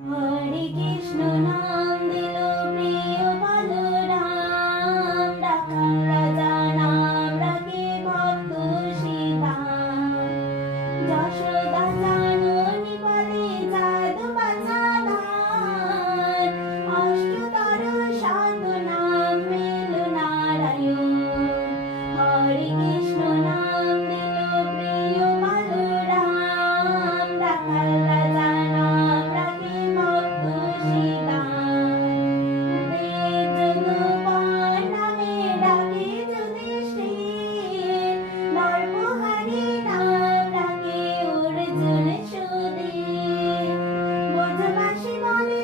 হরে কৃষ্ণ নাম দিল প্রিয় বলরাম, রাখাল রাজা নাম রাখে ভক্ত সীতারাম। যশোদা জাননী বলে জাদু বাঁচা ধান, অষ্টতর শত নাম পেল নারায়ণ। হরে কৃষ্ণ নাম দিল প্রিয় বলরাম, রাখাল রাজা নাম রাখে ভক্ত সীতারাম। বেদ যদুবর নামে ডাকে যুধিষ্ঠির, নরপহারি নাম রাখে অর্জুন সুধীর। ব্রজবাসী বলে